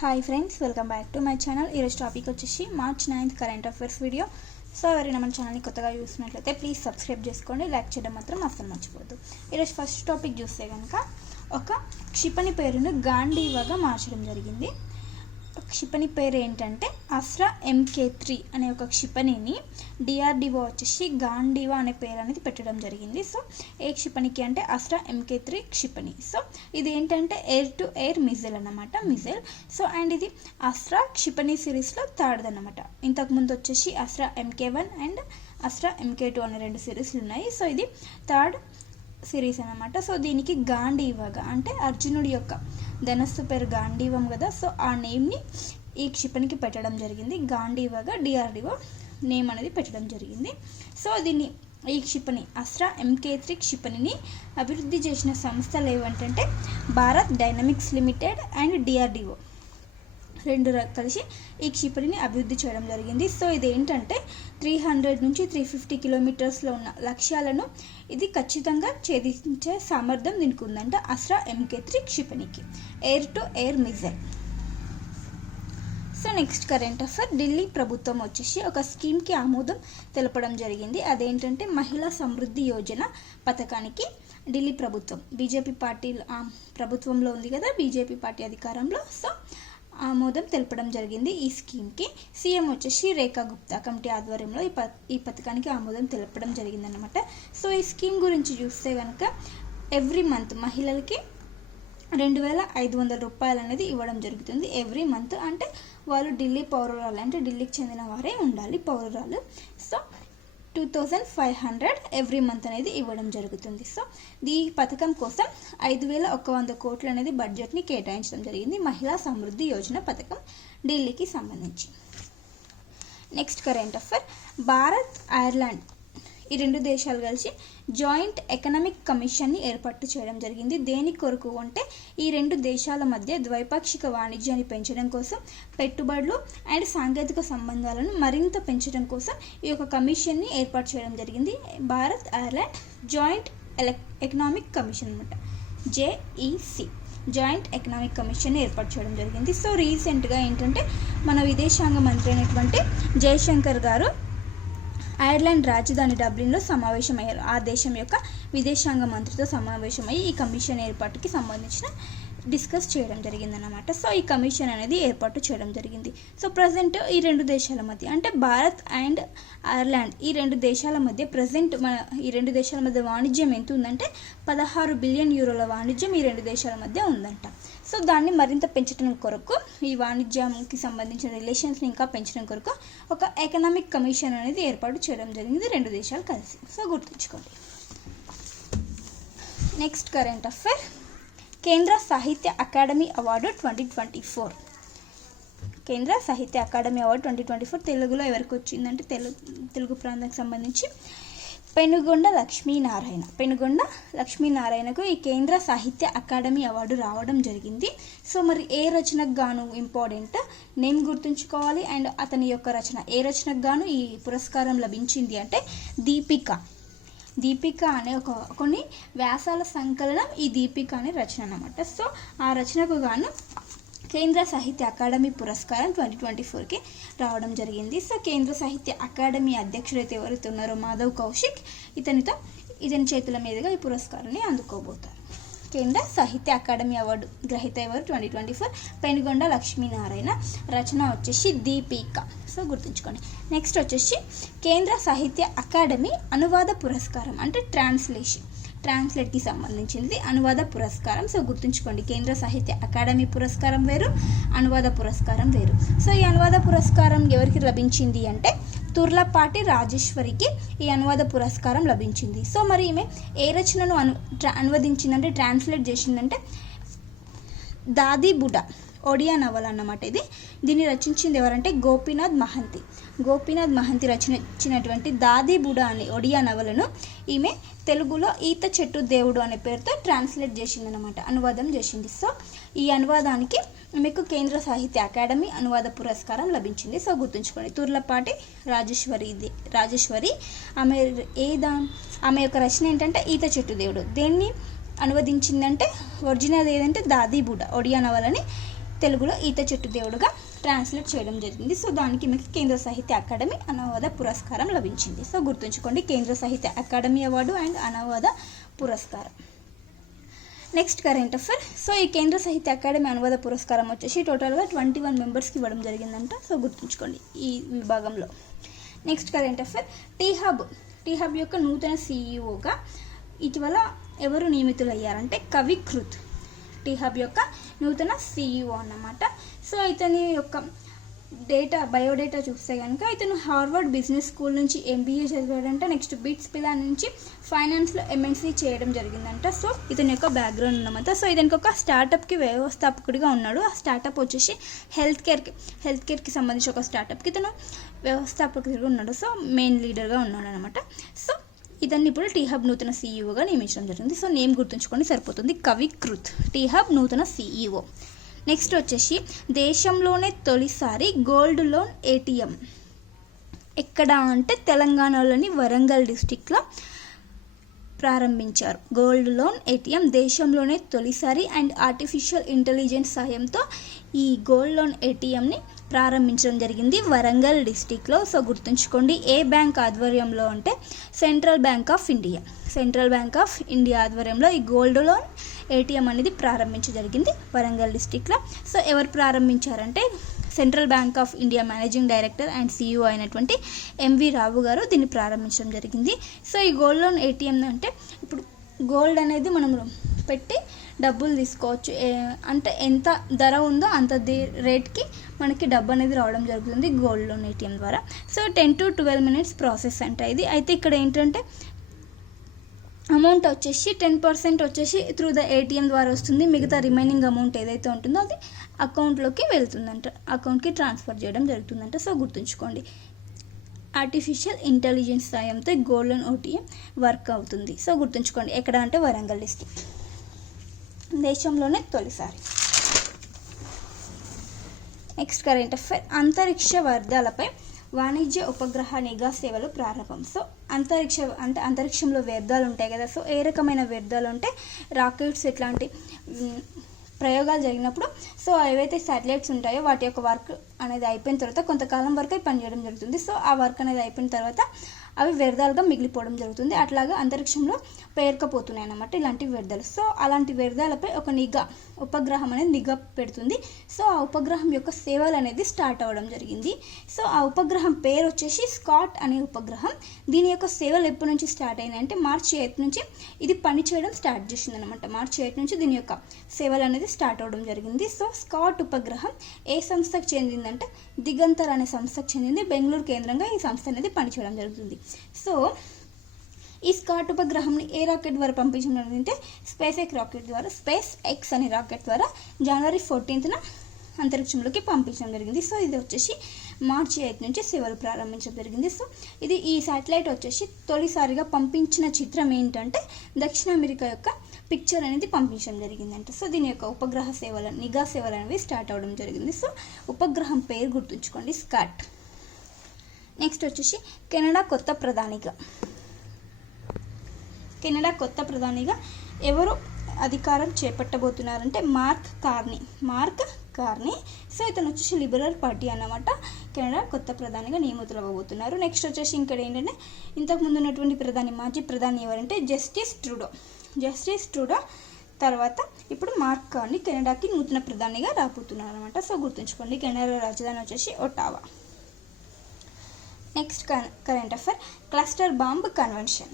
Hi friends, welcome back to my channel. ఈరోజు topic వచ్చేసి March 9th current affairs video. So ఎవరైనా మన ఛానల్ని కొత్తగా చూసినట్లయితే ప్లీజ్ సబ్స్క్రైబ్ చేసుకోండి, లైక్ చేయడం మాత్రం అస్సలు మర్చిపోద్దు. ఈరోజు ఫస్ట్ టాపిక్ చూస్తే కనుక ఒక క్షిపణి పేరును గాంధీవాగా మార్చడం జరిగింది. క్షిపణి పేరు ఏంటంటే అస్త్రా MK3 అనే ఒక క్షిపణిని DRDO వచ్చేసి గాంధీవా అనే పేరు అనేది పెట్టడం జరిగింది. సో ఏ క్షిపణికి అంటే అస్త్రా MK3 క్షిపణి. సో ఇది ఏంటంటే ఎయిర్ టు ఎయిర్ మిజైల్ అన్నమాట, మిజైల్. సో అండ్ ఇది అస్త్రా క్షిపణి సిరీస్లో థర్డ్ అన్నమాట. ఇంతకుముందు వచ్చేసి Astra MK1 and Astra MK2 అనే రెండు సిరీస్లు ఉన్నాయి. సో ఇది థర్డ్ సిరీస్ అన్నమాట. సో దీనికి గాంధీవాగా అంటే అర్జునుడి యొక్క ధనస్సు పేరు గాంధీవం కదా, సో ఆ నేమ్ని ఈ క్షిపణికి పెట్టడం జరిగింది. గాంధీవాగా DRDO నేమ్ అనేది పెట్టడం జరిగింది. సో దీన్ని ఈ క్షిపణి అస్త్రా MK3 క్షిపణిని అభివృద్ధి చేసిన సంస్థలు ఏవంటే Bharat dynamics limited and DRDO రెండు కలిసి ఈ క్షిపణిని అభివృద్ధి చేయడం జరిగింది. సో ఇది ఏంటంటే 300 నుంచి 350 కిలోమీటర్స్లో ఉన్న లక్ష్యాలను ఇది ఖచ్చితంగా ఛేదించే సామర్థ్యం దీనికి ఉందంట అస్త్రా MK3 క్షిపణికి, air to air missile. So next current affair, Delhi ప్రభుత్వం వచ్చేసి ఒక స్కీమ్కి ఆమోదం తెలపడం జరిగింది. అదేంటంటే మహిళా సమృద్ధి యోజన పథకానికి ఢిల్లీ ప్రభుత్వం, బీజేపీ పార్టీ ప్రభుత్వంలో ఉంది కదా, బీజేపీ పార్టీ అధికారంలో. సో ఆమోదం తెలపడం జరిగింది ఈ స్కీమ్కి. సీఎం వచ్చేసి రేఖా గుప్తా కమిటీ ఆధ్వర్యంలో ఈ పథకానికి ఆమోదం తెలపడం జరిగిందనమాట. సో ఈ స్కీమ్ గురించి చూస్తే కనుక ఎవ్రీ మంత్ మహిళలకి 2500 రూపాయలు అనేది ఇవ్వడం జరుగుతుంది ఎవ్రీ మంత్. అంటే వాళ్ళు ఢిల్లీ పౌరురాలు, అంటే ఢిల్లీకి చెందిన వారే ఉండాలి పౌరురాలు. సో 2500 ఎవ్రీ మంత్ అనేది ఇవ్వడం జరుగుతుంది. సో ఈ పథకం కోసం 5100 కోట్లు అనేది బడ్జెట్ని కేటాయించడం జరిగింది మహిళా సమృద్ధి యోజన పథకం ఢిల్లీకి సంబంధించి. Next current affair, Bharat Ireland ఈ రెండు దేశాలు కలిసి జాయింట్ ఎకనామిక్ కమిషన్ని ఏర్పాటు చేయడం జరిగింది. దేని కొరకు అంటే ఈ రెండు దేశాల మధ్య ద్వైపాక్షిక వాణిజ్యాన్ని పెంచడం కోసం, పెట్టుబడులు అండ్ సాంకేతిక సంబంధాలను మరింత పెంచడం కోసం ఈ యొక్క కమిషన్ని ఏర్పాటు చేయడం జరిగింది. Bharat Ireland joint economic commission అనమాట, JEC జాయింట్ ఎకనామిక్ కమిషన్ ఏర్పాటు చేయడం జరిగింది. సో రీసెంట్గా ఏంటంటే మన విదేశాంగ మంత్రి అయినటువంటి జయశంకర్ గారు ఐర్లాండ్ రాజధాని డబ్లిన్లో సమావేశమయ్యారు. ఆ దేశం యొక్క విదేశాంగ మంత్రితో సమావేశమయ్యి ఈ కమిషన్ ఏర్పాటుకి సంబంధించిన డిస్కస్ చేయడం జరిగిందన్నమాట. సో ఈ కమిషన్ అనేది ఏర్పాటు చేయడం జరిగింది. సో ప్రజెంట్ ఈ రెండు దేశాల మధ్య అంటే భారత్ అండ్ ఐర్లాండ్ ఈ రెండు దేశాల మధ్య ప్రజెంట్ ఈ రెండు దేశాల మధ్య వాణిజ్యం ఎంత ఉందంటే 16 బిలియన్ యూరోల వాణిజ్యం ఈ రెండు దేశాల మధ్య ఉందంట. సో దాన్ని మరింత పెంచడం కొరకు, ఈ వాణిజ్యానికి సంబంధించిన రిలేషన్స్ని ఇంకా పెంచడం కొరకు ఒక ఎకనామిక్ కమిషన్ అనేది ఏర్పాటు చేయడం జరిగింది రెండు దేశాలు కలిసి. సో గుర్తుంచుకోండి. నెక్స్ట్ కరెంట్ అఫైర్, కేంద్ర సాహిత్య అకాడమీ అవార్డు 2024. కేంద్ర సాహిత్య అకాడమీ అవార్డు 2024 తెలుగులో ఎవరికి వచ్చిందంటే తెలుగు ప్రాంతానికి సంబంధించి పెనుగొండ లక్ష్మీనారాయణకు ఈ కేంద్ర సాహిత్య అకాడమీ అవార్డు రావడం జరిగింది. సో మరి ఏ రచనకు గాను ఇంపార్టెంట్ నేమ్ గుర్తుంచుకోవాలి. అండ్ అతని యొక్క రచన, ఏ రచనకు గాను ఈ పురస్కారం లభించింది అంటే దీపిక అనే కొన్ని వ్యాసాల సంకలనం ఈ దీపిక అనే రచన అన్నమాట. సో ఆ రచనకు గాను కేంద్ర సాహిత్య అకాడమీ పురస్కారం 2024కి రావడం జరిగింది. సో కేంద్ర సాహిత్య అకాడమీ అధ్యక్షుడైతే ఎవరైతే ఉన్నారో మాధవ్ కౌశిక్, ఇతని చేతుల మీదుగా ఈ పురస్కారాన్ని అందుకోబోతారు. కేంద్ర సాహిత్య అకాడమీ అవార్డు గ్రహీత ఎవరు 2024 పెనుగొండ లక్ష్మీనారాయణ, రచన వచ్చేసి దీపిక. సో గుర్తుంచుకోండి. నెక్స్ట్ వచ్చేసి కేంద్ర సాహిత్య అకాడమీ అనువాద పురస్కారం అంటే ట్రాన్స్లేట్కి సంబంధించింది అనువాద పురస్కారం. సో గుర్తుంచుకోండి, కేంద్ర సాహిత్య అకాడమీ పురస్కారం వేరు, అనువాద పురస్కారం వేరు. సో ఈ అనువాద పురస్కారం ఎవరికి లభించింది అంటే తుర్లపాటి రాజేశ్వరికి ఈ అనువాద పురస్కారం లభించింది. సో మరి ఈమె ఏ రచనను అనువదించిందంటే ట్రాన్స్లేట్ చేసిందంటే దాది బుడా ఒడియా నవల అన్నమాట. దీన్ని రచించింది ఎవరంటే గోపీనాథ్ మహంతి రచించినటువంటి దాది బుడా అనే ఒడియా నవలను ఈమె తెలుగులో ఈత చెట్టు దేవుడు అనే పేరుతో ట్రాన్స్లేట్ చేసిందనమాట, అనువాదం చేసింది. సో ఈ అనువాదానికి మీకు కేంద్ర సాహిత్య అకాడమీ అనువాద పురస్కారం లభించింది. సో గుర్తుంచుకోండి, తుర్లపాటి రాజేశ్వరి ఆమె యొక్క రచన ఏంటంటే ఈత చెట్టు దేవుడు. దేన్ని అనువదించిందంటే ఒరిజినల్ ఏదంటే దాది బుడా ఒడియా నవలని తెలుగులో ఈత చెట్టు దేవుడుగా ట్రాన్స్లేట్ చేయడం జరిగింది. సో దానికి మీకు కేంద్ర సాహిత్య అకాడమీ అనువాద పురస్కారం లభించింది. సో గుర్తుంచుకోండి, కేంద్ర సాహిత్య అకాడమీ అవార్డు అండ్ అనువాద పురస్కారం. Next current affair. సో ఈ కేంద్ర సాహిత్య అకాడమీ అనువాద పురస్కారం వచ్చేసి టోటల్గా 21 మెంబర్స్కి ఇవ్వడం జరిగిందంట. సో గుర్తుంచుకోండి ఈ విభాగంలో. Next current affair. T hub యొక్క నూతన సీఈఓగా ఇటీవల ఎవరు నియమితులయ్యారంటే కవి కృత్. టీ హబ్ యొక్క నూతన సీఈఓ అన్నమాట. సో ఇతని యొక్క బయోడేటా చూస్తే కనుక ఇతను హార్వర్డ్ బిజినెస్ స్కూల్ నుంచి MBA చదివాడంట. నెక్స్ట్ బిట్స్ పిలాన్ నుంచి ఫైనాన్స్లో MNC చేయడం జరిగిందంట. సో ఇతని యొక్క బ్యాక్గ్రౌండ్ ఉన్నమాట. సో ఇతనికి ఒక స్టార్టప్కి వ్యవస్థాపకుడిగా ఉన్నాడు. ఆ స్టార్టప్ వచ్చేసి హెల్త్ కేర్కి సంబంధించి ఒక స్టార్టప్కి ఇతను వ్యవస్థాపకుడిగా ఉన్నాడు. సో మెయిన్ లీడర్గా ఉన్నాడు అనమాట. సో ఇతన్ని ఇప్పుడు టీ హబ్ నూతన సీఈఓగా నియమించడం జరిగింది. సో నేమ్ గుర్తుంచుకొని సరిపోతుంది, కవి కృత్, టీ హబ్ నూతన సీఈఓ. నెక్స్ట్ వచ్చేసి దేశంలోనే తొలిసారి గోల్డ్ లోన్ ATM ఎక్కడ అంటే తెలంగాణలోని వరంగల్ డిస్టిక్లో ప్రారంభించారు. గోల్డ్ లోన్ ATM దేశంలోనే తొలిసారి అండ్ ఆర్టిఫిషియల్ ఇంటెలిజెన్స్ సాయంతో ఈ గోల్డ్ లోన్ ATMని ప్రారంభించడం జరిగింది వరంగల్ డిస్టిక్లో. సో గుర్తుంచుకోండి, ఏ బ్యాంక్ ఆధ్వర్యంలో అంటే సెంట్రల్ బ్యాంక్ ఆఫ్ ఇండియా ఆధ్వర్యంలో ఈ గోల్డ్ లోన్ ATM అనేది ప్రారంభించడం జరిగింది వరంగల్ డిస్టిక్లో. సో ఎవరు ప్రారంభించారంటే central bank of India managing director and CEO అయినటువంటి MV రావు గారు దీన్ని ప్రారంభించడం జరిగింది. సో ఈ గోల్డ్ లోన్ ATM అంటే ఇప్పుడు గోల్డ్ అనేది మనం పెట్టి డబ్బులు తీసుకోవచ్చు. అంటే ఎంత ధర ఉందో అంత రేట్కి మనకి డబ్బు అనేది రావడం జరుగుతుంది గోల్డ్ లోన్ ATM ద్వారా. సో 10 to 12 minutes ప్రాసెస్ అంటే ఇది. అయితే ఇక్కడ ఏంటంటే అమౌంట్ వచ్చేసి 10% వచ్చేసి త్రూ ద ATM ద్వారా వస్తుంది. మిగతా రిమైనింగ్ అమౌంట్ ఏదైతే ఉంటుందో అది అకౌంట్లోకి వెళ్తుందంట, అకౌంట్కి ట్రాన్స్ఫర్ చేయడం జరుగుతుందంట. సో గుర్తుంచుకోండి, ఆర్టిఫిషియల్ ఇంటెలిజెన్స్ సాయంతో గోల్డ్ లోన్ ATM వర్క్ అవుతుంది. సో గుర్తుంచుకోండి, ఎక్కడ అంటే వరంగల్ డిస్ట్రిక్ట్, దేశంలోనే తొలిసారి. Next current affair. అంతరిక్ష వ్యర్థాలపై వాణిజ్య ఉపగ్రహ నిఘా సేవలు ప్రారంభం. సో అంతరిక్షంలో వ్యర్థాలు ఉంటాయి కదా. సో ఏ రకమైన వ్యర్థాలు అంటే రాకెట్స్ ఇట్లాంటి ప్రయోగాలు జరిగినప్పుడు సో ఏవైతే శాటిలైట్స్ ఉంటాయో వాటి యొక్క వర్క్ అనేది అయిపోయిన తర్వాత కొంతకాలం వరకు పనిచేయడం జరుగుతుంది. సో ఆ వర్క్ అనేది అయిపోయిన తర్వాత అవి వ్యర్థాలుగా మిగిలిపోవడం జరుగుతుంది. అట్లాగా అంతరిక్షంలో పేరుకపోతున్నాయి అన్నమాట ఇలాంటి వ్యర్థాలు. సో అలాంటి వ్యర్థాలపై ఒక ఉపగ్రహం అనేది నిఘా పెడుతుంది. సో ఆ ఉపగ్రహం యొక్క సేవలు అనేది స్టార్ట్ అవ్వడం జరిగింది. సో ఆ ఉపగ్రహం పేరు వచ్చేసి స్కాట్ అనే ఉపగ్రహం. దీని యొక్క సేవలు ఎప్పటి నుంచి స్టార్ట్ అయిందంటే March 8 నుంచి ఇది పనిచేయడం స్టార్ట్ చేసింది అనమాట. March 8 నుంచి దీని యొక్క సేవలు అనేది స్టార్ట్ అవ్వడం జరిగింది. సో స్కాట్ ఉపగ్రహం ఏ సంస్థకు చెందిందంటే దిగంతర్ అనే సంస్థకు చెందింది. బెంగళూరు కేంద్రంగా ఈ సంస్థ అనేది పనిచేయడం జరుగుతుంది. సో ఈ స్కాట్ ఉపగ్రహంని ఏ రాకెట్ ద్వారా పంపించడం జరిగిందంటే స్పేస్ ఎక్స్ అనే రాకెట్ ద్వారా January 14న అంతరిక్షంలోకి పంపించడం జరిగింది. సో ఇది వచ్చేసి March 8 నుంచి సేవలు ప్రారంభించడం జరిగింది. సో ఇది ఈ శాటిలైట్ వచ్చేసి తొలిసారిగా పంపించిన చిత్రం ఏంటంటే దక్షిణ అమెరికా యొక్క పిక్చర్ అనేది పంపించడం జరిగిందంట. సో దీని యొక్క ఉపగ్రహ సేవలు నిఘా సేవలు అనేవి స్టార్ట్ అవ్వడం జరిగింది. సో ఉపగ్రహం పేరు గుర్తుంచుకోండి, స్కాట్. నెక్స్ట్ వచ్చేసి కెనడా కొత్త ప్రధానిగా ఎవరు అధికారం చేపట్టబోతున్నారంటే మార్క్ కార్నీ. సో ఇతను వచ్చేసి లిబరల్ పార్టీ అన్నమాట. కెనడా కొత్త ప్రధానిగా నియమితులవ్వబోతున్నారు. నెక్స్ట్ వచ్చేసి ఇక్కడ ఏంటంటే ఇంతకుముందు ఉన్నటువంటి మాజీ ప్రధాని ఎవరంటే జస్టిస్ ట్రూడో తర్వాత ఇప్పుడు మార్క్ కార్నీ కెనడాకి నూతన ప్రధానిగా రాబోతున్నారు అనమాట. సో గుర్తుంచుకోండి, కెనడా రాజధాని వచ్చేసి ఒటావా. Next current affair. Cluster bomb convention.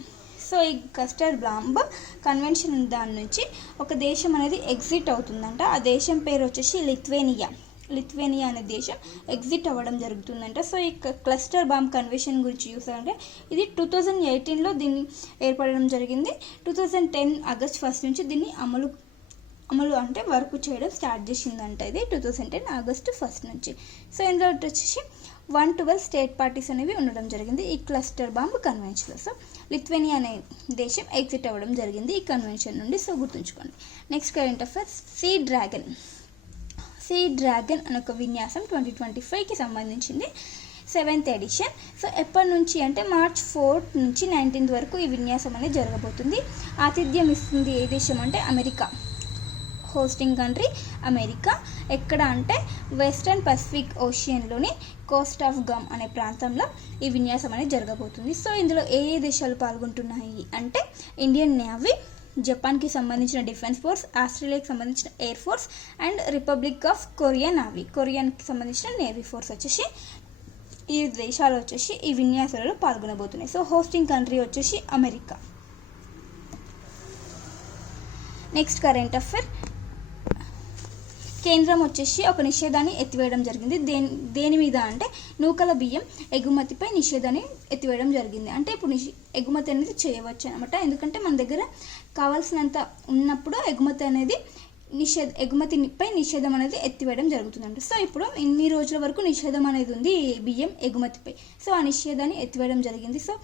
So ఈ క్లస్టర్ బాంబ్ కన్వెన్షన్ దాని నుంచి ఒక దేశం అనేది ఎగ్జిట్ అవుతుందంట. ఆ దేశం పేరు వచ్చేసి లిథువేనియా అనే దేశం ఎగ్జిట్ అవ్వడం జరుగుతుందంట. సో ఈ క్లస్టర్ బాంబ్ కన్వెన్షన్ గురించి చూసారంటే ఇది 2018లో దీన్ని ఏర్పడడం జరిగింది. 2010 August 1 నుంచి దీన్ని అమలు అంటే వర్క్ చేయడం స్టార్ట్ చేసిందంట. ఇది 2010 August 1 నుంచి. సో ఇందులో వచ్చేసి 112 స్టేట్ పార్టీస్ అనేవి ఉండడం జరిగింది ఈ క్లస్టర్ బాంబ్ కన్వెన్షన్లో. సో లిథువేనియా అనే దేశం ఎగ్జిట్ అవ్వడం జరిగింది ఈ కన్వెన్షన్ నుండి. సో గుర్తుంచుకోండి. Next current affairs. Sea dragon అనే ఒక విన్యాసం 2025కి సంబంధించింది, 7th ఎడిషన్. సో ఎప్పటి నుంచి అంటే March 4 నుంచి 19 వరకు ఈ విన్యాసం అనేది జరగబోతుంది. ఆతిథ్యం ఇస్తుంది ఏ దేశం అంటే అమెరికా. Hosting country America. ఎక్కడ అంటే వెస్టర్న్ పసిఫిక్ ఓషియన్లోని కోస్ట్ ఆఫ్ గమ్ అనే ప్రాంతంలో ఈ విన్యాసం అనేది జరగబోతుంది. సో ఇందులో ఏ ఏ దేశాలు పాల్గొంటున్నాయి అంటే ఇండియన్ నేవీ, జపాన్కి సంబంధించిన డిఫెన్స్ ఫోర్స్, ఆస్ట్రేలియాకి సంబంధించిన air force and republic of Korea navy, కొరియాకి సంబంధించిన నేవీ ఫోర్స్ వచ్చేసి ఈ దేశాలు వచ్చేసి ఈ విన్యాసాలలో పాల్గొనబోతున్నాయి. సో హోస్టింగ్ కంట్రీ వచ్చేసి అమెరికా. Next current affair. కేంద్రం వచ్చేసి ఒక నిషేధాన్ని ఎత్తివేయడం జరిగింది. దేని మీద అంటే నూకల బియ్యం ఎగుమతిపై నిషేధాన్ని ఎత్తివేయడం జరిగింది. అంటే ఇప్పుడు ఎగుమతి అనేది చేయవచ్చు అనమాట. ఎందుకంటే మన దగ్గర కావాల్సినంత ఉన్నప్పుడు ఎగుమతిపై నిషేధం అనేది ఎత్తివేయడం జరుగుతుందంట. సో ఇప్పుడు ఇన్ని రోజుల వరకు నిషేధం అనేది ఉంది బియ్యం ఎగుమతిపై. సో ఆ నిషేధాన్ని ఎత్తివేయడం జరిగింది. సో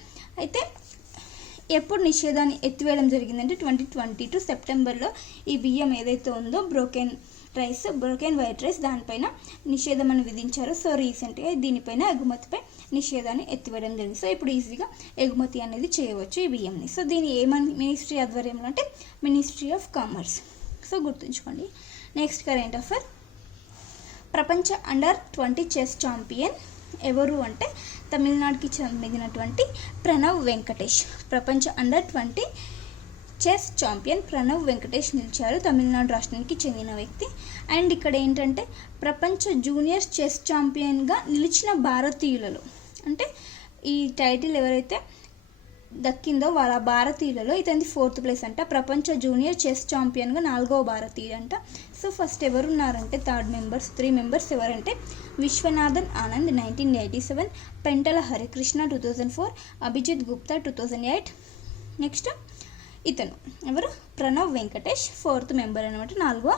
అయితే ఎప్పుడు నిషేధాన్ని ఎత్తివేయడం జరిగిందంటే 2022 సెప్టెంబర్లో ఈ బియ్యం ఏదైతే ఉందో బ్రోకెన్ వైట్ రైస్ దానిపైన నిషేధం అని విధించారు. సో రీసెంట్గా దీనిపైన ఎగుమతిపై నిషేధాన్ని ఎత్తివేయడం జరిగింది. సో ఇప్పుడు ఈజీగా ఎగుమతి అనేది చేయవచ్చు ఈ బియ్యంని. సో దీని మినిస్ట్రీ ఆధ్వర్యంలో అంటే మినిస్ట్రీ ఆఫ్ కామర్స్. సో గుర్తుంచుకోండి. Next current affair. ప్రపంచ అండర్-20 చెస్ ఛాంపియన్ ఎవరు అంటే తమిళనాడుకి చెందినటువంటి ప్రణవ్ వెంకటేష్. ప్రపంచ అండర్-20 చెస్ ఛాంపియన్ ప్రణవ్ వెంకటేష్ నిలిచారు. తమిళనాడు రాష్ట్రానికి చెందిన వ్యక్తి. అండ్ ఇక్కడ ఏంటంటే ప్రపంచ జూనియర్ చెస్ ఛాంపియన్గా నిలిచిన భారతీయులలో అంటే ఈ టైటిల్ ఎవరైతే దక్కిందో వాళ్ళ భారతీయులలో ఇతని 4th ప్లేస్ అంట. ప్రపంచ జూనియర్ చెస్ ఛాంపియన్గా 4వ భారతీయుడు అంట. సో ఫస్ట్ ఎవరున్నారంటే 3 మెంబర్స్ ఎవరంటే విశ్వనాథన్ ఆనంద్ 1987, పెంటల హరికృష్ణ 2004, అభిజిత్ గుప్తా 2008. నెక్స్ట్ ఇతను ఎవరు ప్రణవ్ వెంకటేష్ 4th మెంబర్ అనమాట. 4వ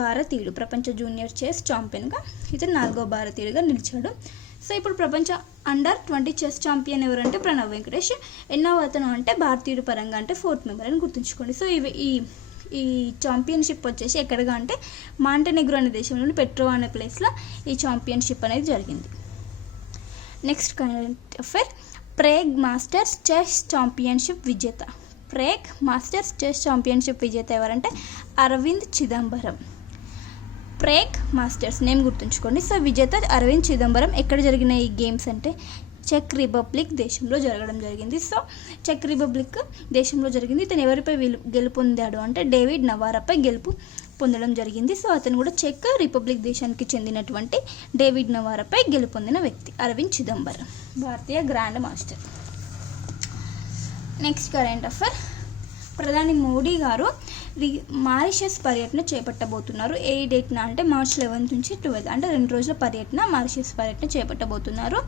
భారతీయుడు ప్రపంచ జూనియర్ చెస్ ఛాంపియన్గా ఇతను 4వ భారతీయుడిగా నిలిచాడు. సో ఇప్పుడు ప్రపంచ అండర్-20 చెస్ ఛాంపియన్ ఎవరంటే ప్రణవ్ వెంకటేష్. ఎన్నో అతను అంటే భారతీయుడు పరంగా అంటే 4th మెంబర్ అని గుర్తుంచుకోండి. సో ఈ ఛాంపియన్షిప్ వచ్చేసి ఎక్కడగా అంటే మాంటెనెగ్రో అనే దేశంలోని పెట్రో అనే ప్లేస్లో ఈ ఛాంపియన్షిప్ అనేది జరిగింది. Next current affair. Prague Masters chess championship విజేత. ప్రేగ్ మాస్టర్స్ చెస్ ఛాంపియన్షిప్ విజేత ఎవరంటే Aravind Chidambaram. Prague Masters name గుర్తుంచుకోండి. సో విజేత అరవింద్ చిదంబరం. ఎక్కడ జరిగిన ఈ గేమ్స్ అంటే చెక్ రిపబ్లిక్ దేశంలో జరగడం జరిగింది. సో చెక్ రిపబ్లిక్ దేశంలో జరిగింది. ఇతను ఎవరిపై గెలుపొందాడు అంటే డేవిడ్ నవారాపై గెలుపు పొందడం జరిగింది. సో అతను కూడా చెక్ రిపబ్లిక్ దేశానికి చెందినటువంటి డేవిడ్ నవారాపై గెలుపొందిన వ్యక్తి అరవింద్ చిదంబరం, భారతీయ grand master. Next current affair. ప్రధాని మోడీ గారు మారిషస్ పర్యటన చేపట్టబోతున్నారు. ఏ డేట్న అంటే March 11 నుంచి 12 అంటే 2 రోజుల పర్యటన మారిషస్ పర్యటన చేపట్టబోతున్నారు.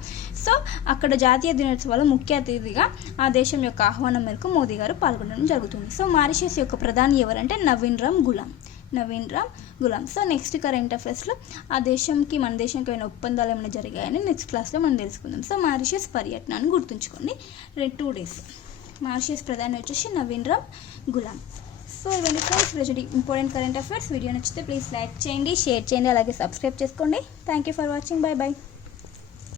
సో అక్కడ జాతీయ దినోత్సవాల ముఖ్య అతిథిగా ఆ దేశం యొక్క ఆహ్వానం మేరకు మోదీ గారు పాల్గొనడం జరుగుతుంది. సో మారిషస్ యొక్క ప్రధాని ఎవరంటే Navin Ram Gulam. So next current అఫైర్స్లో ఆ దేశంకి మన దేశంకి ఏమైనా ఒప్పందాలు ఏమైనా జరిగాయని నెక్స్ట్ క్లాస్లో మనం తెలుసుకుందాం. సో మారిషస్ పర్యటన అని గుర్తుంచుకోండి. 2 days. మారిషస్ ప్రధాని వచ్చేసి నవీన్ రామ్ గులాం. సో ఇవన్నీ ఫ్రెండ్స్ ఈరోజు ఇంపార్టెంట్ కరెంట్ అఫైర్స్. వీడియో నచ్చితే ప్లీజ్ లైక్ చేయండి, షేర్ చేయండి, అలాగే సబ్స్క్రైబ్ చేసుకోండి. Thank you for watching. By.